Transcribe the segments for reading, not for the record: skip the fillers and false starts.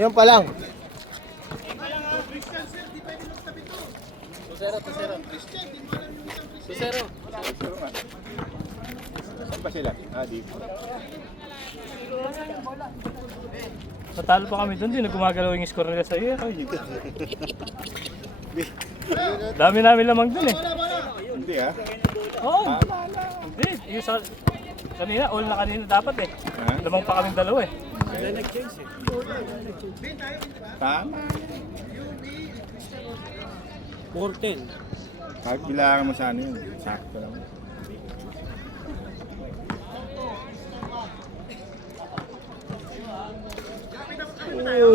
Ayan pa lang. 2-0. Saan ba sila? Dito. Natalo pa kami doon, di na gumagalaw yung score nila sa iyo. Dami namin lamang doon eh. Hindi ha? Oo. Hindi, yung sa... Kanina, all na kanina dapat eh. Lamang pa kaming dalawa eh. Tama. 4-10. Kahit bilangan mo sa ano yun. Sakto lang.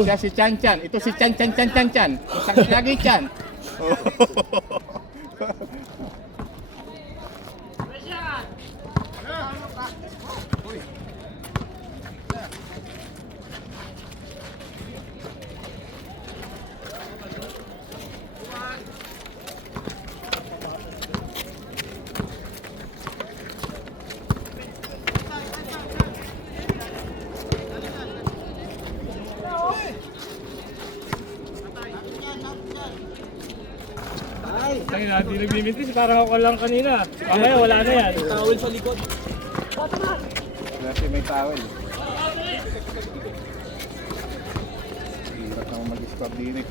Siya si Chan Chan. Ito si Chan Chan Chan Chan Chan. Isang lagi Chan. Ay, hindi nagmimintis, parang ako lang kanina. Mamaya wala na yan. Tawel sa likod. Kasi may towel. Hirap naman mag-score din eh.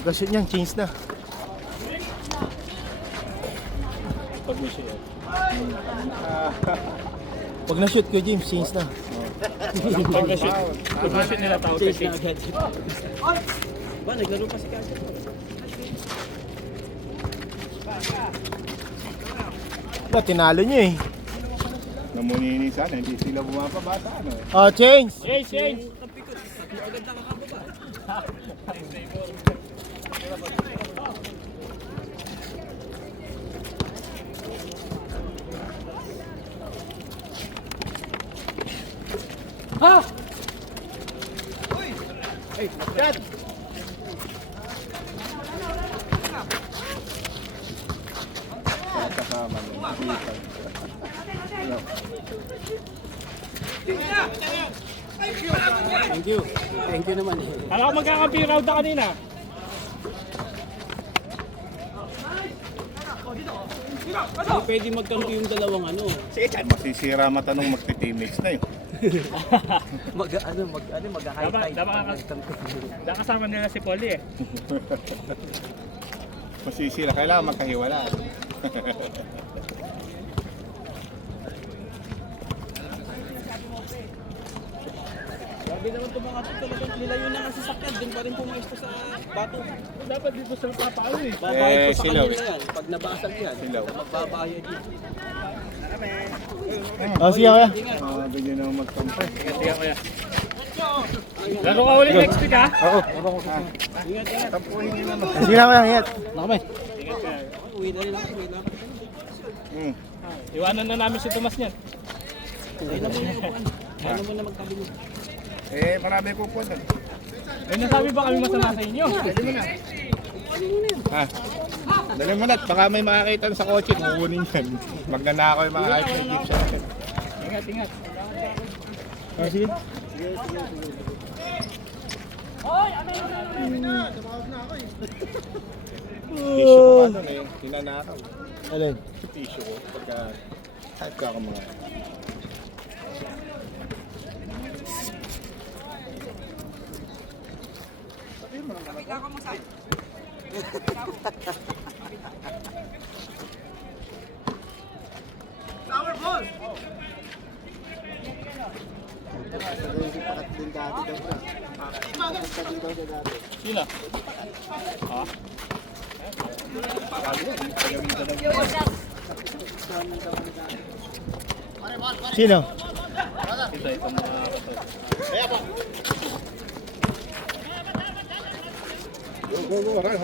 Pagka-shoot niyan, change na. Pag mo siya. Pag na-shoot ko, James, change na. Pag na-shoot nila tawag kasi. Ba, naglaro pa si Kaja. Ba, tinalo niyo eh. Namunini sana, hindi sila bumababa sa ano eh. Oh, change! Change! Agad nakakababa. Ha! Hey, Dad! Kasama mo. Thank you. Thank you naman. Alam ko magkakampi round na kanina. Hindi pwede magkampi yung dalawang ano. Masisira mata nung magti-teammates na yun. Mag-high Dapat kasama nila si Polly eh. Masisira, kailangan magkahiwala. Sabi naman itong mga ito talagang nilayo na nga sasakyan. Doon pa rin pumesto sa bato. Dapat dito sa papao eh. Babayad ko sa silaw. kanila yan. Pag nabasag yan, Silaw. magbabayad yun. Oh, sige kaya. Bigyan naman magkampi. Sige kuya. Laro ka ulit next week ha? Oo. Tampuhin nyo naman. Sige na kaya, hiyat. Nakamay. Uwi na rin ako. Uwi na ako. Iwanan na namin si Tomas niyan. Uwi na muna yung upuan. Ano mo na magtabi mo. Marami po po doon. May nasabi ba kami masama sa inyo? Dali mo na. Dali mo na. Baka may makakita sa kotse. Kukunin yan. Magnanakaw yung mga item gift sa atin. Ingat, ingat. Oh, sige. Tissue ko pa doon eh. Hinanakaw. Alin? Tissue ko. Pagka type ka mga. Sino? Ha? Sino? Ito, itong mga Go. Run.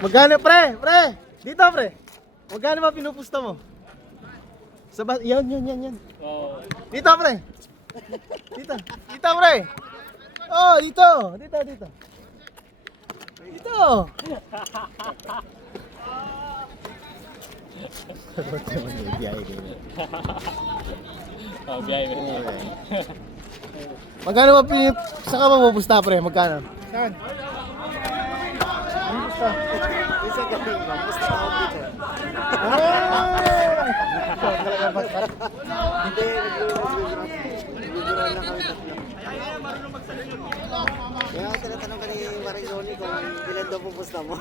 Magkano pre? Pre! Dito pre! Magkano ba pinupusta mo? Yan. Oh. Dito pre! Dito pre! Oh, dito. Dito. Dito. Oh, biyahe mo. Magkano ba sa ka mapupusta pre? Magkano? Saan? Isa ka rin ba? Pusta ako dito. Hindi, nagbibiran lang kami tatlo. Kaya ako tinatanong ka ni Maring Ronnie kung ilan daw pupusta mo.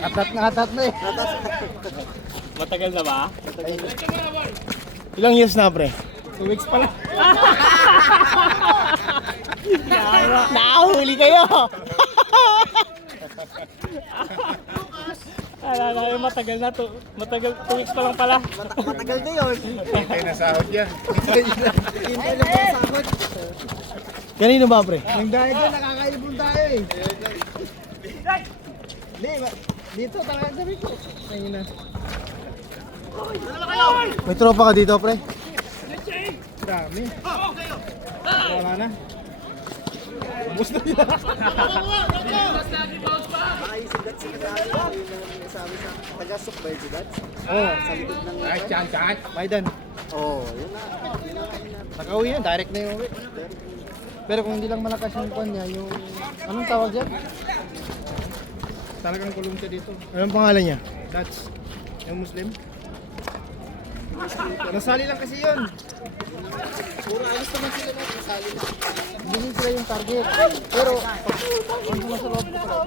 Atat na eh. Matagal na ba? Ilang years na pre? 2 weeks pala. Nakahuli kayo! Alala ko yung matagal na to. Matagal, 2 weeks pa lang pala. Matagal na yun. Hintay na sahod yan. Hintay lang ang sahod. Kanino ba pre? Ang dahil doon, nakakaibon tayo eh. Dito talaga sabi ko. Ayun na. May tropa ka dito pre? Dami. Wala na. Ubus na nila. Ay, si Dats yung sabi sa taga-sok ba yun si Dats? Oo. Sa likod ng... Ay, tiyan. Biden. Oo, yun na. Nakauwi yan, direct na yung uwi. Pero kung hindi lang malakas yung kwan niya, yung... Anong tawag dyan? Talagang kulong siya dito. Anong pangalan niya? Dutch. Yung Muslim. Nasali lang kasi yun. Puro alis naman sila na, kasali na. Hindi sila yung target. Pero, pag nasa loob ko pala,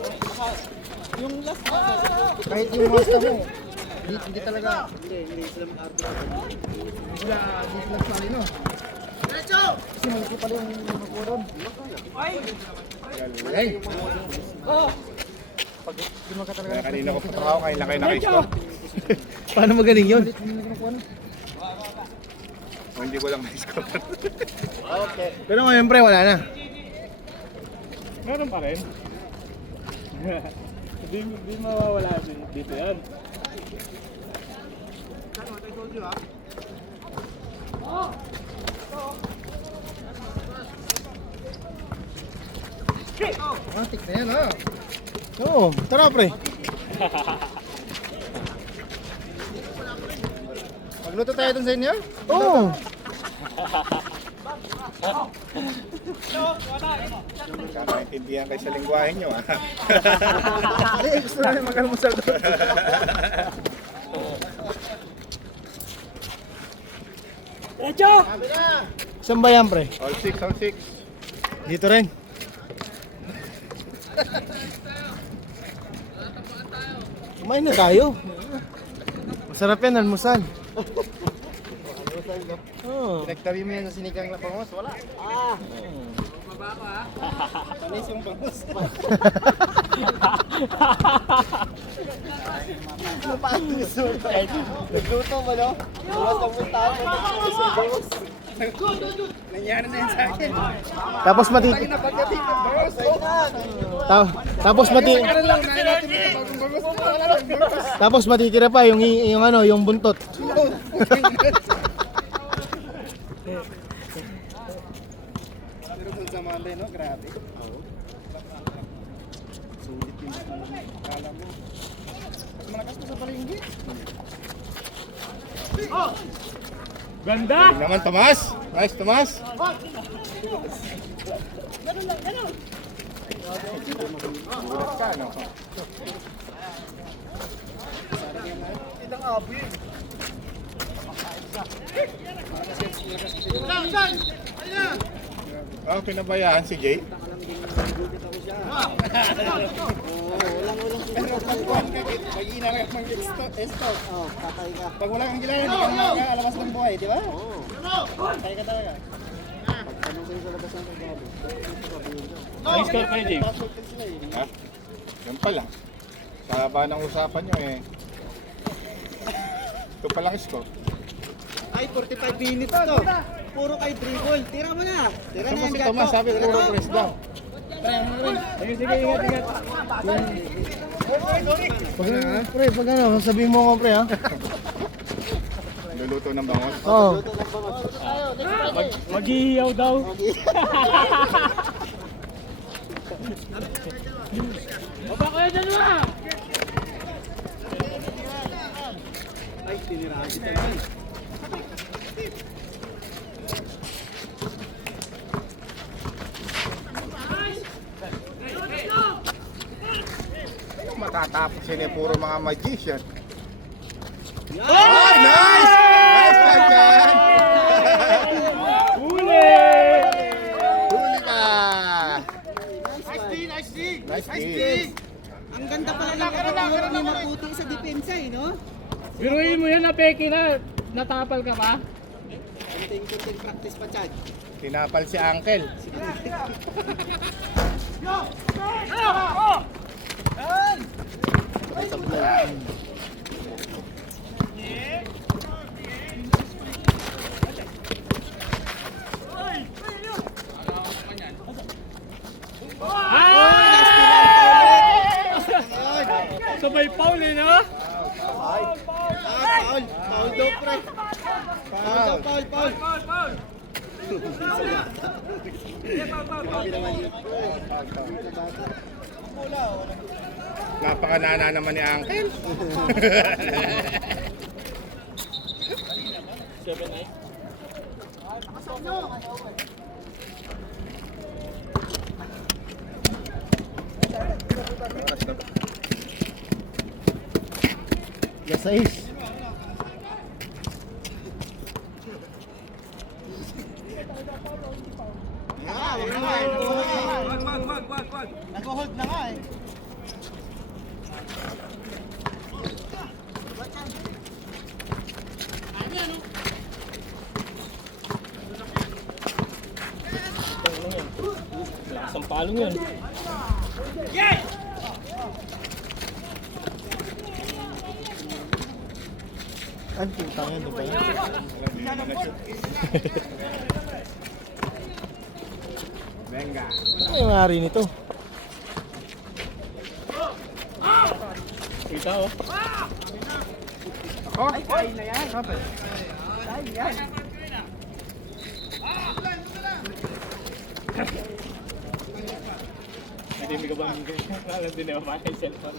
Yung last na, kahit yung masta mo, hindi talaga, hindi sila mag-arbit. hindi sila sali, no? Kasi malaki pala yung nakuha doon. Galing. Pag di man ka talaga Kaya kanina ko patrabaho, kain lang kayo naka-score. Paano magaling yun? hindi nakuha na. O, hindi ko lang na-score. Okay. Pero ngayon pre, wala na. Meron pa rin. Hindi mawawala dito yan. Matik na yan, ha? Oo, tara pre. Magluto tayo dun sa inyo? Oo. Kakaintindihan kayo sa lingwahe nyo, ha? Hindi, gusto na rin mag-almusal doon. Saan ba yan pre? All 6, all 6. Dito rin. Kumain na tayo. Masarap yan, almusal. Oo. Pinagtabi mo yan sa sinikang na pangos, wala. Panis yung pangos. Nagluto mo, no? Buwas ang punta ako. Nangyari na yan sa akin. Tapos Napagdating ng bangos. tapos Ano lang, nahin natin yung bagong bangos. Wala lang bangos. tapos matitira pa yung ano, yung buntot. Pero dun sa Monday, no? Grabe. Sulit yung Kala mo. Mas malakas pa sa palengke. Ganda! Galing naman, Tomas. Nice, Tomas. Gulat ka, no? Oh, pinabayaan si Jay. Mag-iina lang ang stop. Oh, patay ka. Pag wala kang gilala, hindi ka makakalabas ng buhay, di ba? Oo. Patay ka talaga. Anong kayo sa labas ng trabaho? May score kayo, James. Ha? Yan pala. Sa haba ng usapan nyo, eh. Ito palang score. Ay, 45 minutes to. Puro kay dribble. Tira mo na. Tira Ito na mo yan, si Tomas, sabi puro press daw. Sige, ingat. Pre, pag ano, sabihin mo ako pre ha. Luluto ng bangos. Oo. Maghihiyaw daw. Baba kayo dyan ba? Ay, tinirahan kita naman. Matatapos yun eh, puro mga magician. Yan! Oh, nice! Nice one dyan! Huli! Huli ka! Nice Nice D! Ang ganda pala ng pag-uurot ni Maputi sa depensa eh, no? Biruin mo yan na peki na. Natapal ka ba? Kunting practice pa, Chad. Tinapal si Uncle. Sabay Paul eh, no? Foul! Foul daw, pre! Foul daw, foul! Napakanana naman ni Uncle. 7-9. Yes, ace. Nag-hold na nga eh. Lakas ang palong yun. Ang putang yan, di ba yan? Venga. Ano yung ari nito? Kita oh. Oh, Hindi mo ka ba alam din naman pa yung cellphone.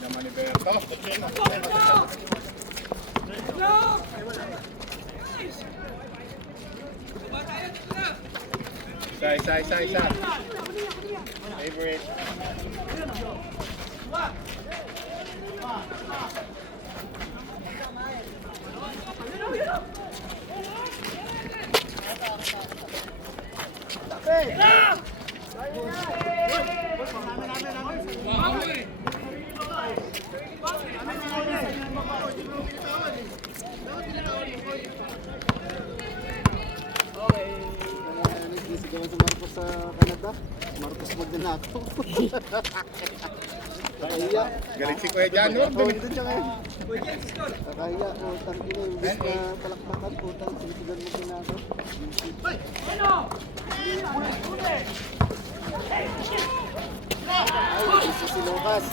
naman ni Berto. Isa. Favorite. Nagsisigawan sa Marcos sa Canada. Marcos Magdanato. Kaya. Galing si Kuya Jan, no? Bawal din siya ngayon. Kaya, utang ina, imbis na palakpakan, utang, sinisigan mo kinato. Ay, isi si Lucas.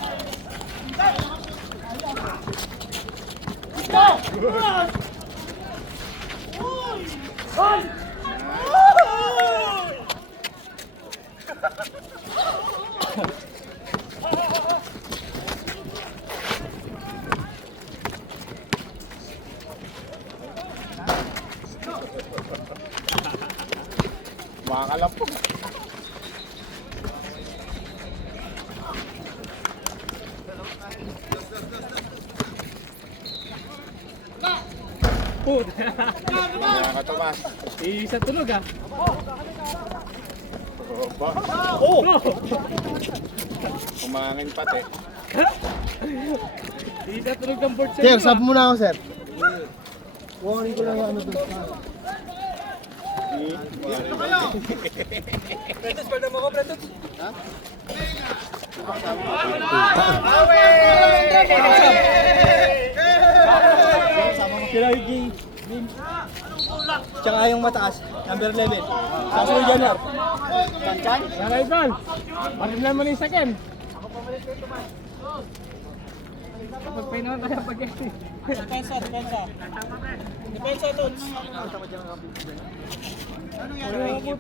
Makakalampog. Food. Nakakatamas. Isa tunog ah. Oh! Kumangin pati. Isa tunog ng board Sir, sub muna ako, sir. Kuhanin ko lang yung ano doon. Sila yung game. Tsaka yung mataas, number 11. Kaso yan na. Kanchan? Nanay Paul. Parin naman yung second. Pagpainuhan tayo pag Depensa ito.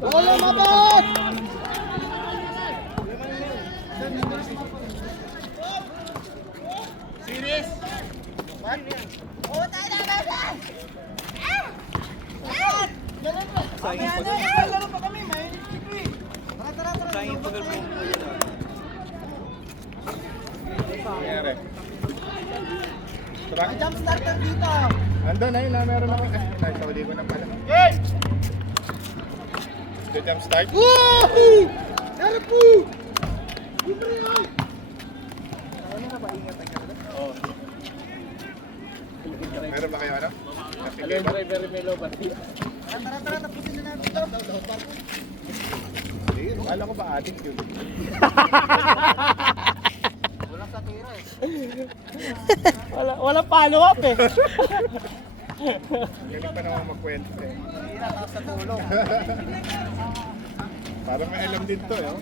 Wala mabot! Serious? Laro pa kami, may tara. Sayang pagod mo. Nangyari. May jump starter dito. Ando na yun na meron ako. Nasauli ko na pala. Yes! The jump start. Woo! Laro po! Oo. Meron ba kayo ano? Napili ba? Tara, tapusin na natin ito. Kala ko ba addict yun? Walang satira eh. Wala follow-up eh. Galing pa naman magkwento eh. Tira, tapos sa tulong. Parang may alam din to eh. Oh.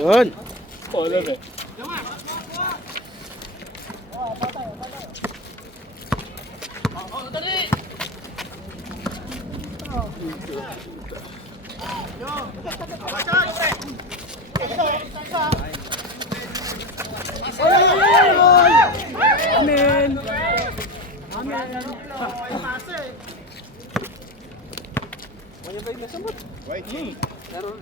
Yun. Wala na. Amen. White king. Bowler.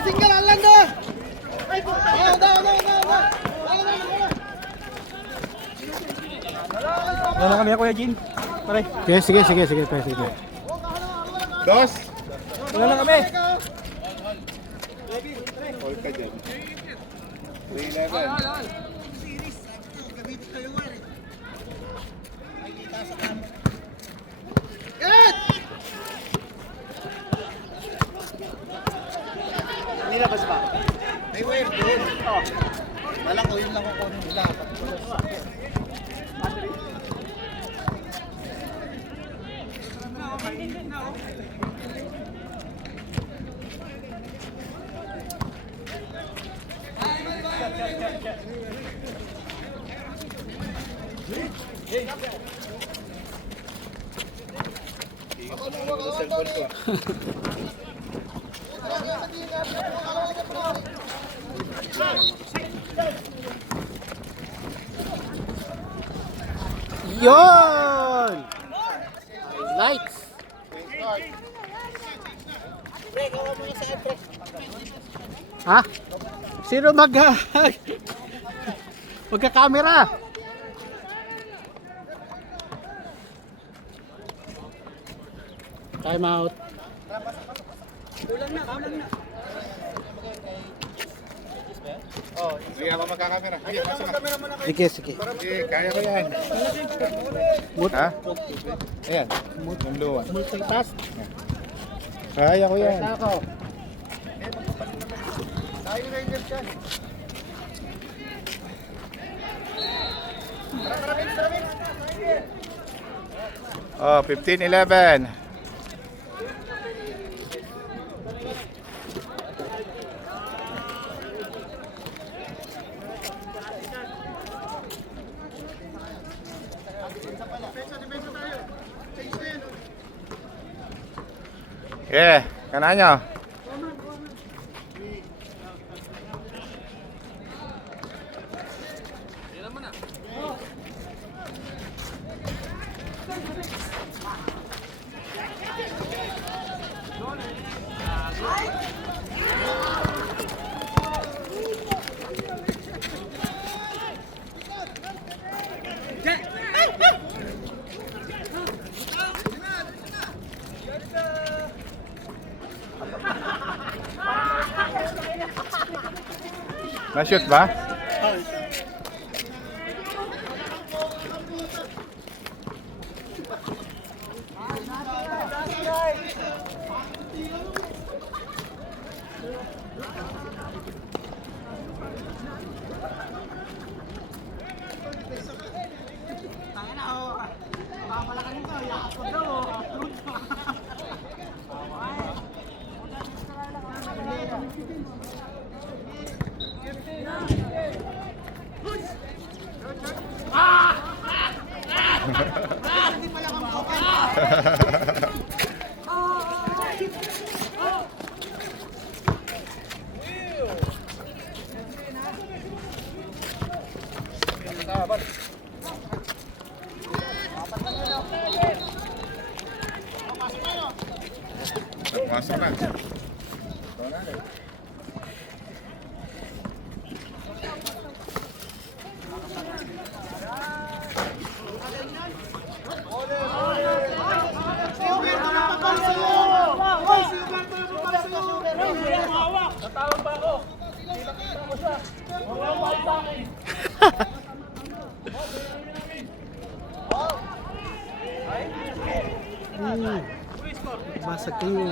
Single, alam na! Wala kami Kuya Jin. Pare. Sige. Sige. Dos. Wala na kami. All ka dyan. 3-11. Nilabas ba? May wire doon. Walang oil lang ako nila. Yun! Lights! Ha? Sino magka-camera? Time out. Sige ako magkakamera. Sige, pasok ka. Sige. Sige, kaya ko yan. Ha? Ayan. Ang luwa. Multitask. Kaya ko yan. Ako. Tayo Rangers yan. Oh, 15-11. Yeah, kananya. Na-shoot ba? Pasok na. Natawag pa ako. Nakita mo siya. Mawawala sa akin. Basag kayo.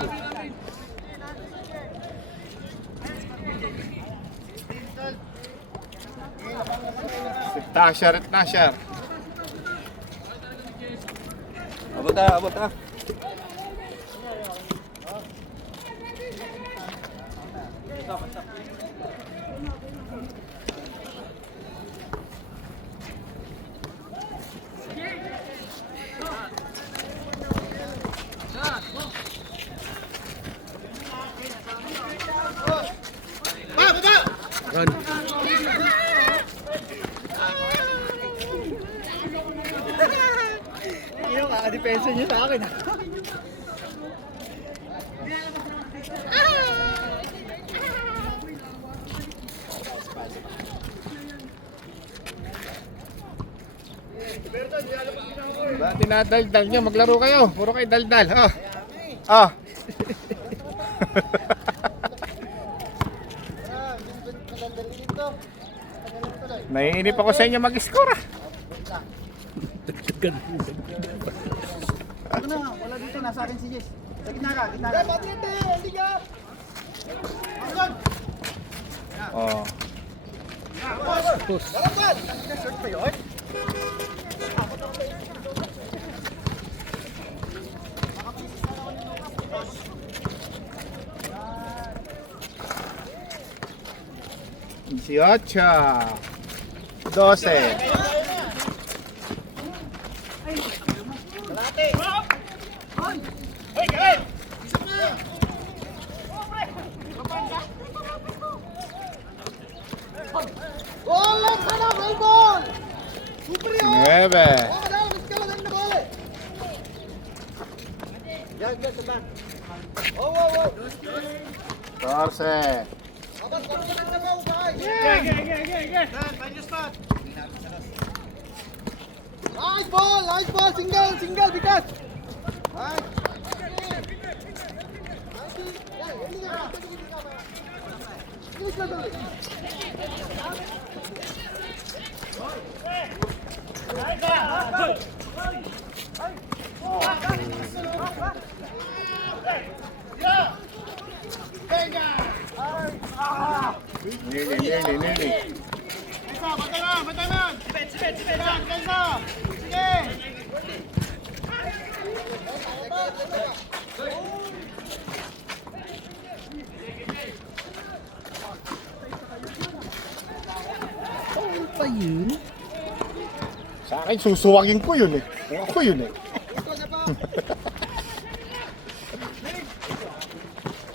Si Tasher at Nasher. Abot ah. Run. Yung kakadepensa niyo sa akin. Ba, dinadaldal nyo, maglaro kayo. Puro kayo daldal. Oh. Oh. Naiinip ako sa inyo mag-score ah. Ano na, wala dito, nasa akin si Jess. Sa gitna ka, gitna ka. Hindi ka! Oh. Dieciocho. 12. Nueve. 14. Nice ball, single, bigas. Nearly. Pa yun? Sa akin, susuwagin ko yun eh. Ako yun eh.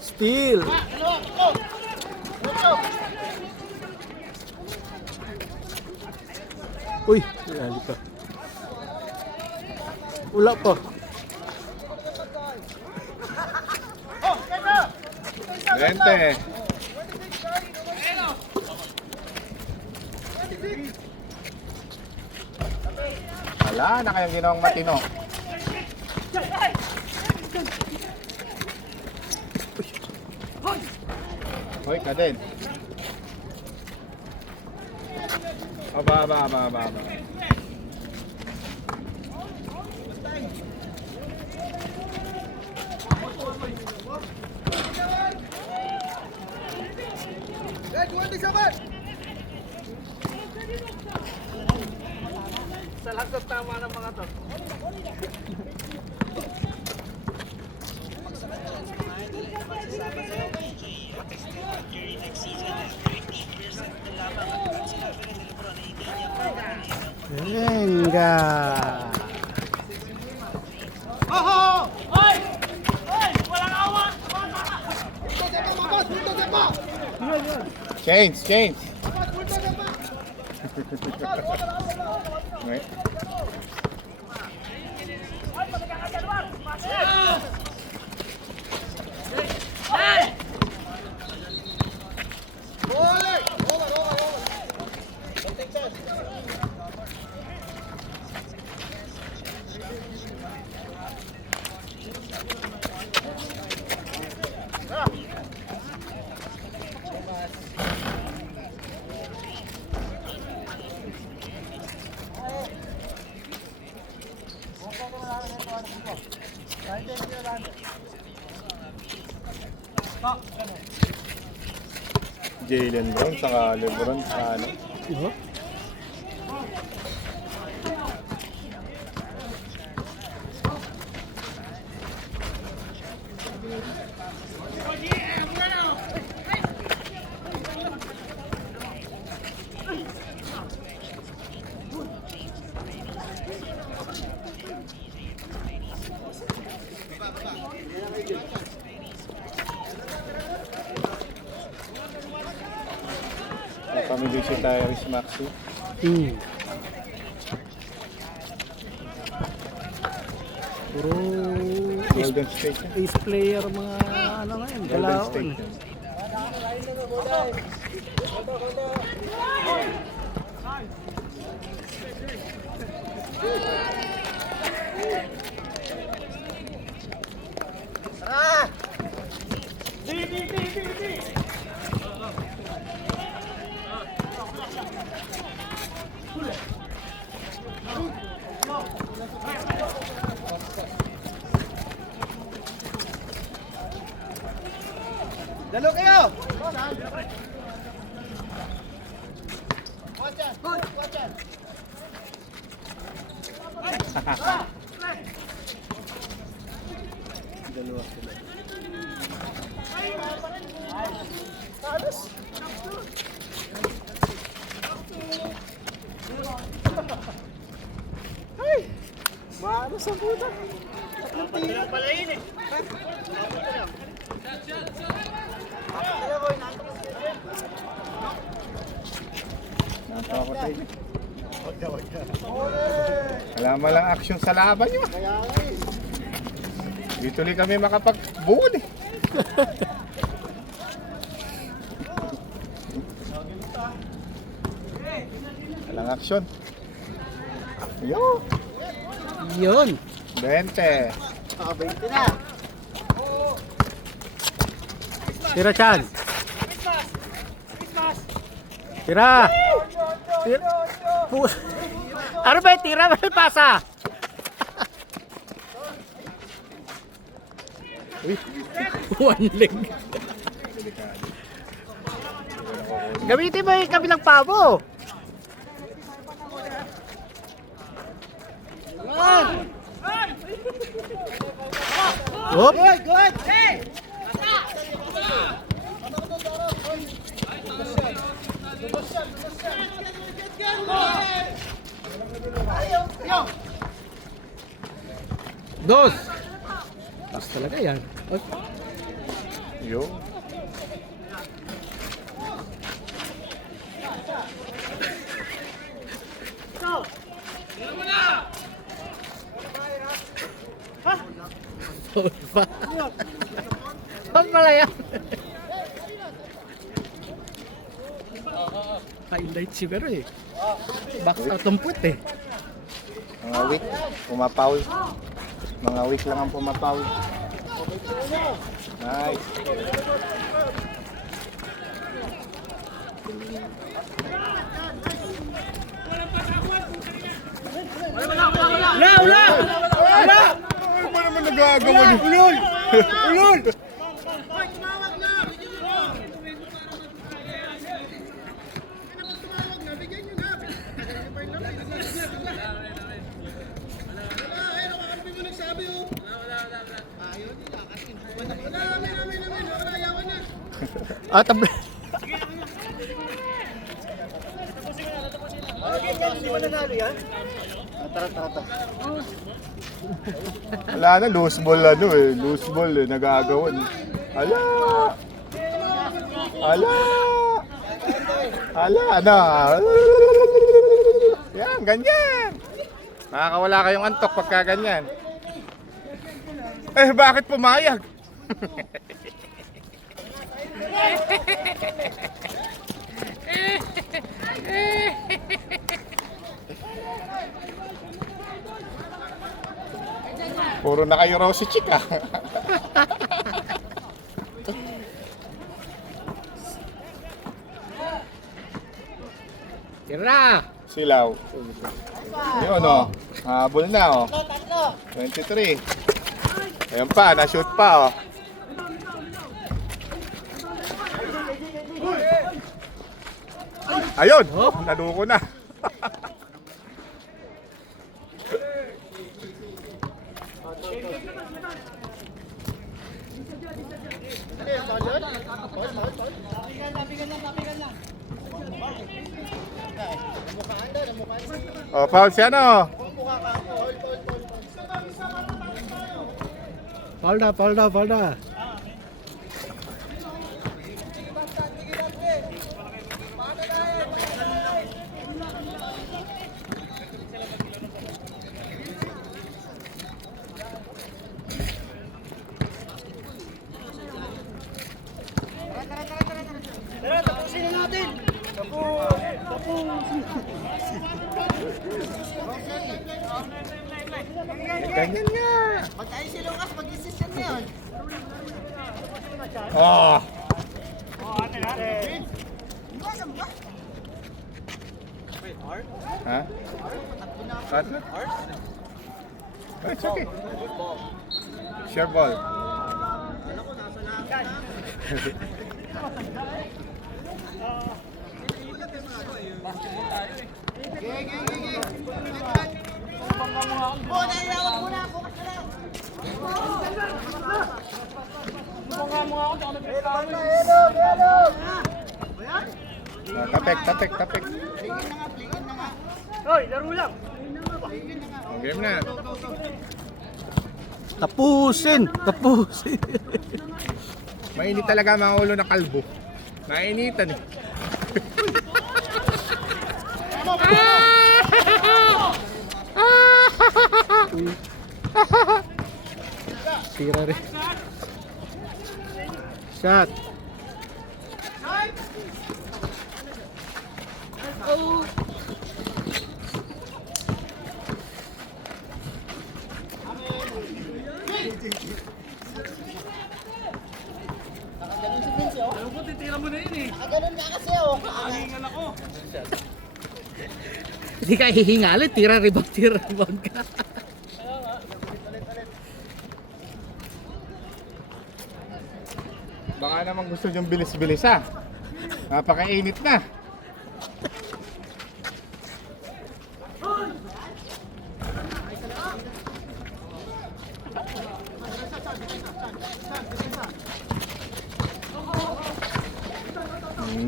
Steal. Uy, nalali ka. Wala pa. 20. Wala na kayong ginawang matino. Hoy, ka din. Aba. Sa lagot tama ng mga to. Venga. Change. Okay. Jalen Brown, saka Lebron, saka ano. Pamilya si Tyrese Maxey. Puro Golden State. ace player mga ano ngayon. Golden Galaw. State. Dalo kayo! Dalawa sila. Maano sa puta? Nasa ako sa inyo. Wala malang action sa laban nyo. Di tuloy kami makapag-buon eh. Walang action. Yun. 20. Naka-20 na. Tira Chan. Tira. Ano ba yung tira? Ano pasa? One leg. Gamitin mo yung kabilang pabo. Hop. Good! Dos. Pas talaga yan. Yo. Huwag pala yan. Highlight siguro eh. Box out ng puwet eh. Mga week, pumapawi. Mga week lang ang pumapawi. Nice. Ano ba naman nagagawa niyo? Ulol! Ulol! Tabla. Wala na, loose ball ano eh. Loose ball eh, nagagawan. Ala! Ala! Ala, ano? Yan, ganyan. Nakakawala kayong antok pagka ganyan. Eh, bakit pumayag? Puro na kayo raw si Chika. Tira! Silaw. Yun o. Habol na o. 23. Ayun pa, na-shoot pa o. Ayun! Naluko na. Oh, foul siya no. Foul na. Ganyan nga. Pag-ayos si Lucas, mag-decision na yun. Oh. Ha? Cut na? Oh, it's okay. Share ball. Tapik. Hoy, laro lang. Game na. Tapusin. Mainit talaga mga ulo ng kalbo. Mainitan eh. Tira rin. Shot. Alam ko, titira mo na yun eh. Ganun nga kasi oh. Nakahingal ako. Hindi ka hihingalin. Tira rebound ka. Baka naman gusto niyong bilis-bilis ha. Napakainit na.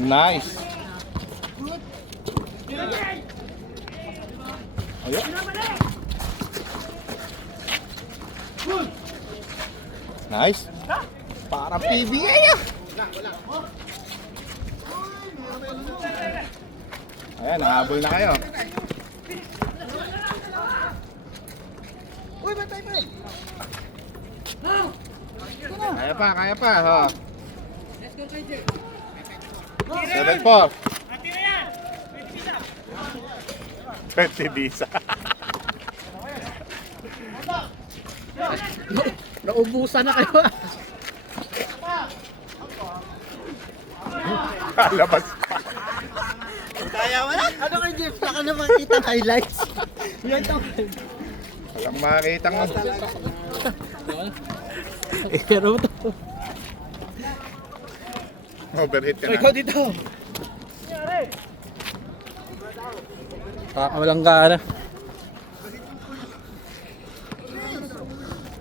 Nice. Ayun. Nice. Para PBA ah. Ayan, nakahabol na kayo. Uy, bantay pa eh. Kaya pa. Ho. 7-4. 20 bisa. Naubusan na kayo. Labas pa. Kaya mo na? Ano kay Jeff? Saka na makita highlights. Yan to. Walang makita mo. Pero ito. Overhit ka Ikaw na. dito. Walang gana.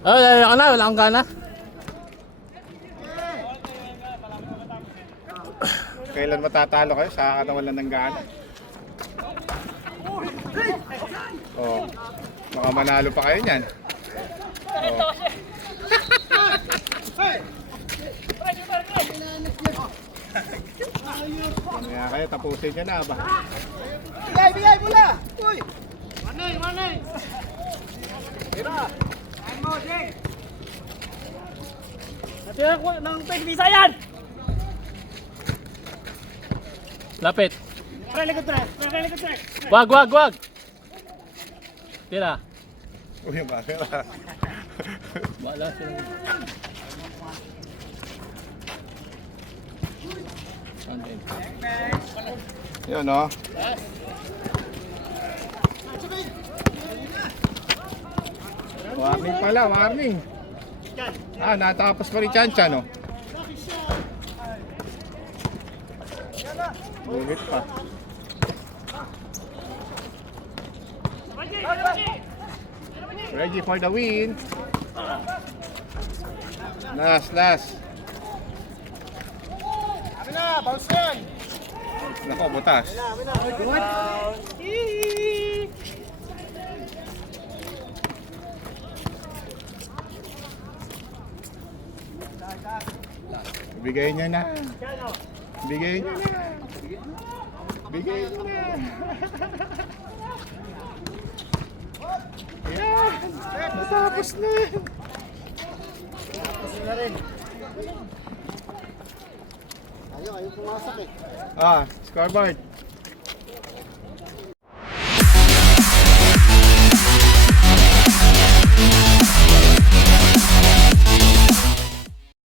Oh, lalo ka na, wala kang gana. Kailan matatalo kayo? Saka ka nawalan ng gana. Oh, baka manalo pa kayo niyan. Oh. Kaya kayo, tapusin nyo na ba? Bigay, mula! Uy! Natira ko ng pag-visa yan! Lapit. Wag! Tira. Uy, yung camera. Wala sila. Yun, no? Warning pala, warning. Ah, natapos pa rin Chanchan, no? Buhit pa. Ready for the win. Last. Nako, butas. Bigay niyo na. Bigay niyo na. Bigay niyo na. Yan. Natapos na. Ayaw pumasok eh. Ah, scoreboard.